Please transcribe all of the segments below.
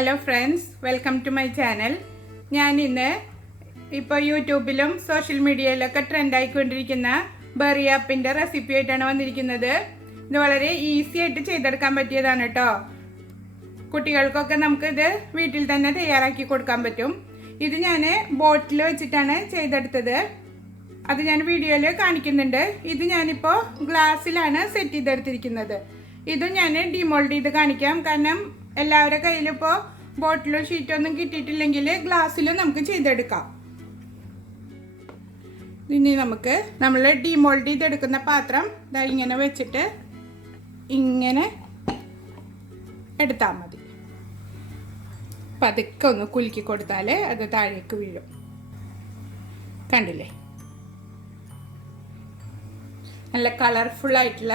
Hello friends, welcome to my channel. ഞാൻ ഇന്ന് ഇപ്പോൾ യൂട്യൂബിലും സോഷ്യൽ മീഡിയയിലൊക്കെ ട്രെൻഡായിക്കൊണ്ടിരിക്കുന്ന ബെറി ആപ്പിൻ്റെ റെസിപ്പി ആയിട്ടാണ് വന്നിരിക്കുന്നത്. ഇത് വളരെ ഈസി ആയിട്ട് ചെയ്തെടുക്കാൻ പറ്റിയതാണ് കേട്ടോ. കുട്ടികൾക്കൊക്കെ നമുക്കിത് വീട്ടിൽ തന്നെ തയ്യാറാക്കി കൊടുക്കാൻ പറ്റും. ഇത് ഞാൻ ബോട്ടിൽ വെച്ചിട്ടാണ് ചെയ്തെടുത്തത്. അത് ഞാൻ വീഡിയോയിൽ കാണിക്കുന്നുണ്ട്. ഇത് ഞാനിപ്പോൾ ഗ്ലാസ്സിലാണ് സെറ്റ് ചെയ്തെടുത്തിരിക്കുന്നത്. ഇതും ഞാൻ ഡിമോൾഡ് ചെയ്ത് കാണിക്കാം. കാരണം എല്ലാവരുടെ കയ്യിലും ഇപ്പോൾ ബോട്ടിലോ ഷീറ്റോ ഒന്നും കിട്ടിയിട്ടില്ലെങ്കിൽ ഗ്ലാസ്സിലും നമുക്ക് ചെയ്തെടുക്കാം. ഇനി നമ്മൾ ഡിമോൾഡ് ചെയ്തെടുക്കുന്ന പാത്രം ഇതാ ഇങ്ങനെ വെച്ചിട്ട് ഇങ്ങനെ എടുത്താൽ മതി. പതുക്കെ ഒന്ന് കുലുക്കി കൊടുത്താൽ അത് താഴേക്ക് വീഴും. കണ്ടില്ലേ? നല്ല കളർഫുൾ ആയിട്ടുള്ള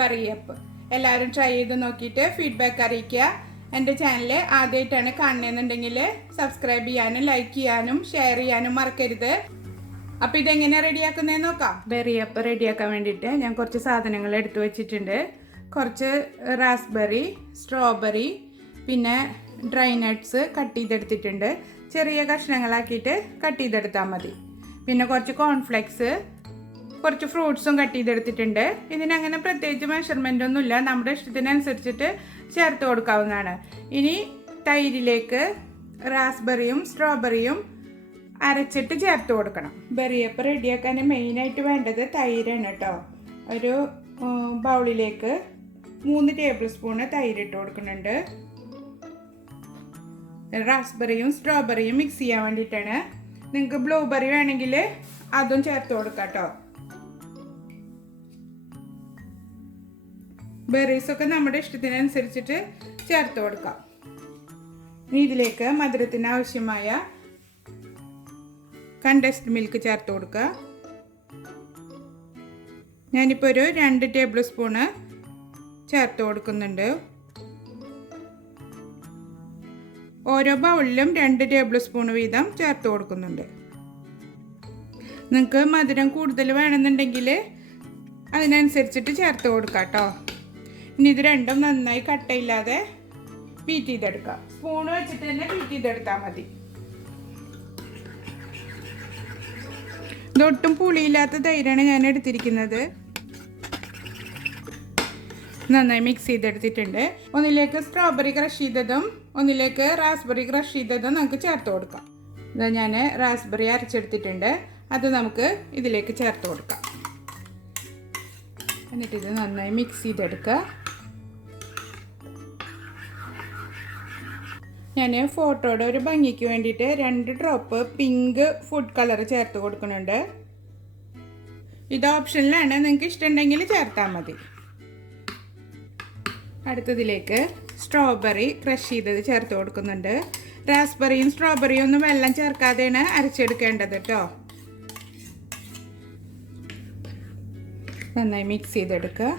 ബെറി ആപ്പ്. എല്ലാവരും ട്രൈ ചെയ്ത് നോക്കിയിട്ട് ഫീഡ്ബാക്ക് അറിയിക്കുക. എൻ്റെ ചാനൽ ആദ്യമായിട്ടാണ് കാണുന്നതെന്നുണ്ടെങ്കിൽ സബ്സ്ക്രൈബ് ചെയ്യാനും ലൈക്ക് ചെയ്യാനും ഷെയർ ചെയ്യാനും മറക്കരുത്. അപ്പോൾ ഇതെങ്ങനെ റെഡിയാക്കുന്നതെന്ന് നോക്കാം. ബെറി ആപ്പ് റെഡിയാക്കാൻ വേണ്ടിയിട്ട് ഞാൻ കുറച്ച് സാധനങ്ങൾ എടുത്തു വെച്ചിട്ടുണ്ട്. കുറച്ച് റാസ്ബെറി, സ്ട്രോബെറി, പിന്നെ ഡ്രൈ നട്ട്സ് കട്ട് ചെയ്തെടുത്തിട്ടുണ്ട്. ചെറിയ കഷ്ണങ്ങളാക്കിയിട്ട് കട്ട് ചെയ്തെടുത്താൽ മതി. പിന്നെ കുറച്ച് കോൺഫ്ലെക്സ്, കുറച്ച് ഫ്രൂട്ട്സും കട്ട് ചെയ്തെടുത്തിട്ടുണ്ട്. ഇതിനങ്ങനെ പ്രത്യേകിച്ച് മെഷർമെൻ്റ് ഒന്നുമില്ല, നമ്മുടെ ഇഷ്ടത്തിനനുസരിച്ചിട്ട് ചേർത്ത് കൊടുക്കാവുന്നതാണ്. ഇനി തൈരിലേക്ക് റാസ്ബെറിയും സ്ട്രോബെറിയും അരച്ചിട്ട് ചേർത്ത് കൊടുക്കണം. ബെറി ആപ്പ് റെഡിയാക്കാൻ മെയിനായിട്ട് വേണ്ടത് തൈരാണ് കേട്ടോ. ഒരു ബൗളിലേക്ക് 3 ടേബിൾ സ്പൂണ് തൈരിട്ട് കൊടുക്കുന്നുണ്ട്. റാസ്ബെറിയും സ്ട്രോബെറിയും മിക്സ് ചെയ്യാൻ വേണ്ടിയിട്ടാണ്. നിങ്ങൾക്ക് ബ്ലൂബെറി വേണമെങ്കിൽ അതും ചേർത്ത് കൊടുക്കാം കേട്ടോ. ബെറീസൊക്കെ നമ്മുടെ ഇഷ്ടത്തിനനുസരിച്ചിട്ട് ചേർത്ത് കൊടുക്കാം. ഇനി ഇതിലേക്ക് മധുരത്തിന് ആവശ്യമായ കണ്ടൻസ്ഡ് മിൽക്ക് ചേർത്ത് കൊടുക്കുക. ഞാനിപ്പോൾ ഒരു 2 ടേബിൾ സ്പൂണ് ചേർത്ത് കൊടുക്കുന്നുണ്ട്. ഓരോ ബൗളിലും 2 ടേബിൾ സ്പൂൺ വീതം ചേർത്ത് കൊടുക്കുന്നുണ്ട്. നിങ്ങൾക്ക് മധുരം കൂടുതൽ വേണമെന്നുണ്ടെങ്കിൽ അതിനനുസരിച്ചിട്ട് ചേർത്ത് കൊടുക്കാം കേട്ടോ. ഇനി ഇത് രണ്ടും നന്നായി കട്ടയില്ലാതെ ബീറ്റ് ചെയ്തെടുക്കാം. സ്പൂൺ വെച്ചിട്ട് തന്നെ ബീറ്റ് ചെയ്തെടുത്താൽ മതി. ഇതൊട്ടും പുളിയില്ലാത്ത തൈരാണ് ഞാൻ എടുത്തിരിക്കുന്നത്. നന്നായി മിക്സ് ചെയ്തെടുത്തിട്ടുണ്ട്. ഒന്നിലേക്ക് സ്ട്രോബെറി ക്രഷ് ചെയ്തതും ഒന്നിലേക്ക് റാസ്ബെറി ക്രഷ് ചെയ്തതും നമുക്ക് ചേർത്ത് കൊടുക്കാം. ഇതാ ഞാൻ റാസ്ബെറി അരച്ചെടുത്തിട്ടുണ്ട്. അത് നമുക്ക് ഇതിലേക്ക് ചേർത്ത് കൊടുക്കാം. എന്നിട്ട് ഇത് നന്നായി മിക്സ് ചെയ്തെടുക്കുക. ഞാൻ ഫോട്ടോയുടെ ഒരു ഭംഗിക്ക് വേണ്ടിയിട്ട് 2 ഡ്രോപ്പ് പിങ്ക് ഫുഡ് കളർ ചേർത്ത് കൊടുക്കുന്നുണ്ട്. ഇത് ഓപ്ഷനിലാണ്, നിങ്ങൾക്ക് ഇഷ്ടമുണ്ടെങ്കിൽ ചേർത്താൽ മതി. അടുത്തതിലേക്ക് സ്ട്രോബെറി ക്രഷ് ചെയ്തത് ചേർത്ത് കൊടുക്കുന്നുണ്ട്. റാസ്ബെറിയും സ്ട്രോബെറിയും ഒന്നും വെള്ളം ചേർക്കാതെയാണ് അരച്ചെടുക്കേണ്ടത് കേട്ടോ. നന്നായി മിക്സ് ചെയ്തെടുക്കുക.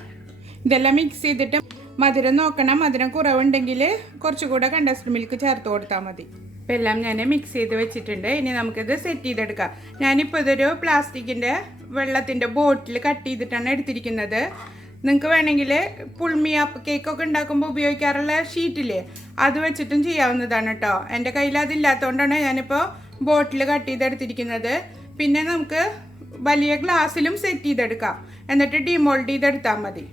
ഇതെല്ലാം മിക്സ് ചെയ്തിട്ട് മധുരം നോക്കണം. മധുരം കുറവുണ്ടെങ്കിൽ കുറച്ചുകൂടെ കണ്ടൻസ്ഡ് മിൽക്ക് ചേർത്ത് കൊടുത്താൽ മതി. ഇപ്പം എല്ലാം ഞാൻ മിക്സ് ചെയ്ത് വെച്ചിട്ടുണ്ട്. ഇനി നമുക്കിത് സെറ്റ് ചെയ്തെടുക്കാം. ഞാനിപ്പോൾ ഇതൊരു പ്ലാസ്റ്റിക്കിൻ്റെ വെള്ളത്തിൻ്റെ ബോട്ടിൽ കട്ട് ചെയ്തിട്ടാണ് എടുത്തിരിക്കുന്നത്. നിങ്ങൾക്ക് വേണമെങ്കിൽ പുൾമി ആപ്പ് കേക്കൊക്കെ ഉണ്ടാക്കുമ്പോൾ ഉപയോഗിക്കാറുള്ള ഷീറ്റില്ലേ, അത് വെച്ചിട്ടും ചെയ്യാവുന്നതാണ് കേട്ടോ. എൻ്റെ കയ്യിൽ അതില്ലാത്തതുകൊണ്ടാണ് ഞാനിപ്പോൾ ബോട്ടിൽ കട്ട് ചെയ്തെടുത്തിരിക്കുന്നത്. പിന്നെ നമുക്ക് വലിയ ഗ്ലാസ്സിലും സെറ്റ് ചെയ്തെടുക്കാം. എന്നിട്ട് ഡിമോൾഡ് ചെയ്തെടുത്താൽ മതി.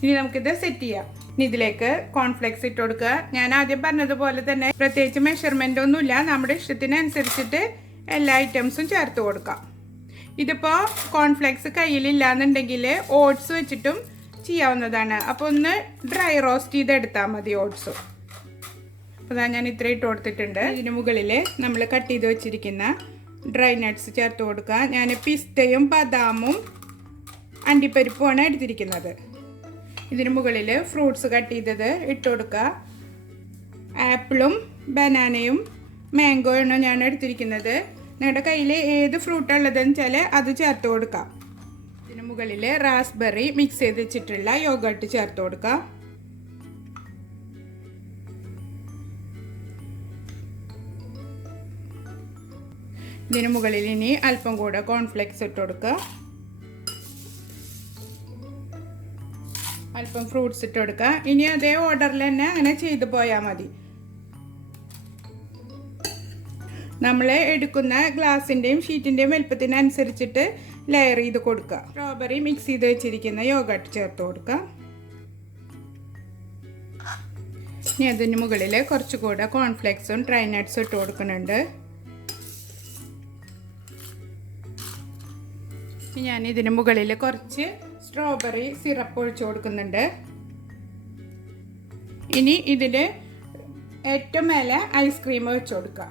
ഇനി നമുക്കിത് സെറ്റ് ചെയ്യാം. ഇനി ഇതിലേക്ക് കോൺഫ്ലെക്സ് ഇട്ട് കൊടുക്കുക. ഞാൻ ആദ്യം പറഞ്ഞതുപോലെ തന്നെ പ്രത്യേകിച്ച് മെഷർമെൻ്റ് ഒന്നുമില്ല, നമ്മുടെ ഇഷ്ടത്തിനനുസരിച്ചിട്ട് എല്ലാ ഐറ്റംസും ചേർത്ത് കൊടുക്കാം. ഇതിപ്പോൾ കോൺഫ്ലെക്സ് കയ്യിലില്ലാന്നുണ്ടെങ്കിൽ ഓട്സ് വെച്ചിട്ടും ചെയ്യാവുന്നതാണ്. അപ്പോൾ ഒന്ന് ഡ്രൈ റോസ്റ്റ് ചെയ്തെടുത്താൽ മതി ഓട്സ്. അപ്പോൾ ഞാൻ ഇത്ര ഇട്ട് കൊടുത്തിട്ടുണ്ട്. ഇതിന് മുകളിൽ നമ്മൾ കട്ട് ചെയ്ത് വെച്ചിരിക്കുന്ന ഡ്രൈ നട്ട്സ് ചേർത്ത് കൊടുക്കുക. ഞാൻ പിസ്തയും ബദാമും അണ്ടിപ്പരിപ്പുമാണ് എടുത്തിരിക്കുന്നത്. ഇതിന് മുകളിൽ ഫ്രൂട്ട്സ് കട്ട് ചെയ്തത് ഇട്ട് കൊടുക്കുക. ആപ്പിളും ബനാനയും മാംഗോയാണ് ഞാൻ എടുത്തിരിക്കുന്നത്. നിങ്ങളുടെ കയ്യിൽ ഏത് ഫ്രൂട്ടാണ് ഉള്ളതെന്ന് വെച്ചാൽ അത് ചേർത്ത് കൊടുക്കാം. ഇതിന് മുകളിൽ റാസ്ബെറി മിക്സ് ചെയ്ത് വെച്ചിട്ടുള്ള യോഗർട്ട് ചേർത്ത് കൊടുക്കാം. ഇതിന് മുകളിൽ ഇനി അല്പം കൂടെ കോൺഫ്ലെക്സ് ഇട്ട് കൊടുക്കുക. അല്പം ഫ്രൂട്ട്സ് ഇട്ട് കൊടുക്കുക. ഇനി അതേ ഓർഡറിൽ തന്നെ അങ്ങനെ ചെയ്തു പോയാൽ മതി. നമ്മൾ എടുക്കുന്ന ഗ്ലാസിൻ്റെയും ഷീറ്റിൻ്റെയും വലുപ്പത്തിനനുസരിച്ചിട്ട് ലെയർ ചെയ്ത് കൊടുക്കുക. സ്ട്രോബെറി മിക്സ് ചെയ്ത് വെച്ചിരിക്കുന്ന യോഗട്ട് ചേർത്ത് കൊടുക്കുക. ഇനി അതിന് മുകളിൽ കുറച്ചുകൂടെ കോൺഫ്ലെക്സും ഡ്രൈ നട്ട്സും ഇട്ട് കൊടുക്കുന്നുണ്ട്. ഞാൻ ഇതിന് മുകളിൽ കുറച്ച് സ്ട്രോബെറി സിറപ്പ് ഒഴിച്ചു കൊടുക്കുന്നുണ്ട്. ഇനി ഇതിൽ ഏറ്റവും മേലെ ഐസ്ക്രീം വെച്ച് കൊടുക്കുക.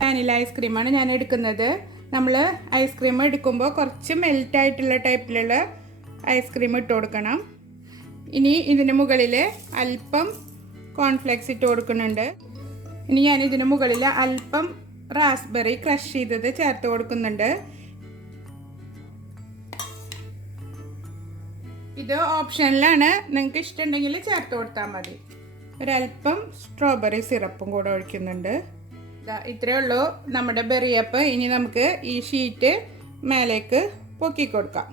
വാനില ഐസ്ക്രീമാണ് ഞാൻ എടുക്കുന്നത്. നമ്മൾ ഐസ്ക്രീം എടുക്കുമ്പോൾ കുറച്ച് മെൽറ്റായിട്ടുള്ള ടൈപ്പിലുള്ള ഐസ്ക്രീം ഇട്ട് കൊടുക്കണം. ഇനി ഇതിന് മുകളിൽ അല്പം കോൺഫ്ലെക്സ് ഇട്ട് കൊടുക്കുന്നുണ്ട്. ഇനി ഞാൻ ഇതിന് മുകളിൽ അല്പം റാസ്ബെറി ക്രഷ് ചെയ്തത് ചേർത്ത് കൊടുക്കുന്നുണ്ട്. ഇത് ഓപ്ഷനിലാണ്, നിങ്ങൾക്ക് ഇഷ്ടമുണ്ടെങ്കിൽ ചേർത്ത് കൊടുത്താൽ മതി. ഒരല്പം സ്ട്രോബെറി സിറപ്പും കൂടെ ഒഴിക്കുന്നുണ്ട്. ഇത്രയേ ഉള്ളൂ നമ്മുടെ ബെറിയപ്പ്. ഇനി നമുക്ക് ഈ ഷീറ്റ് മേലേക്ക് പൊക്കി കൊടുക്കാം.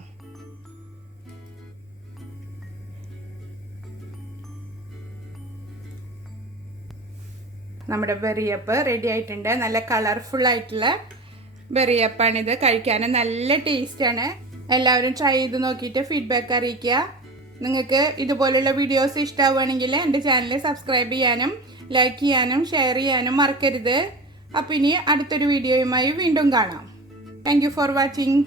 നമ്മുടെ ബെറിയപ്പ് റെഡി ആയിട്ടുണ്ട്. നല്ല കളർഫുൾ ആയിട്ടുള്ള ബെറിയപ്പാണിത്. കഴിക്കാൻ നല്ല ടേസ്റ്റാണ്. എല്ലാവരും ട്രൈ ചെയ്ത് നോക്കിയിട്ട് ഫീഡ്ബാക്ക് അറിയിക്കുക. നിങ്ങൾക്ക് ഇതുപോലുള്ള വീഡിയോസ് ഇഷ്ടമാവുകയാണെങ്കിൽ എൻ്റെ ചാനൽ സബ്സ്ക്രൈബ് ചെയ്യാനും ലൈക്ക് ചെയ്യാനും ഷെയർ ചെയ്യാനും മറക്കരുത്. അപ്പോൾ ഇനി അടുത്തൊരു വീഡിയോയുമായി വീണ്ടും കാണാം. Thank you for watching.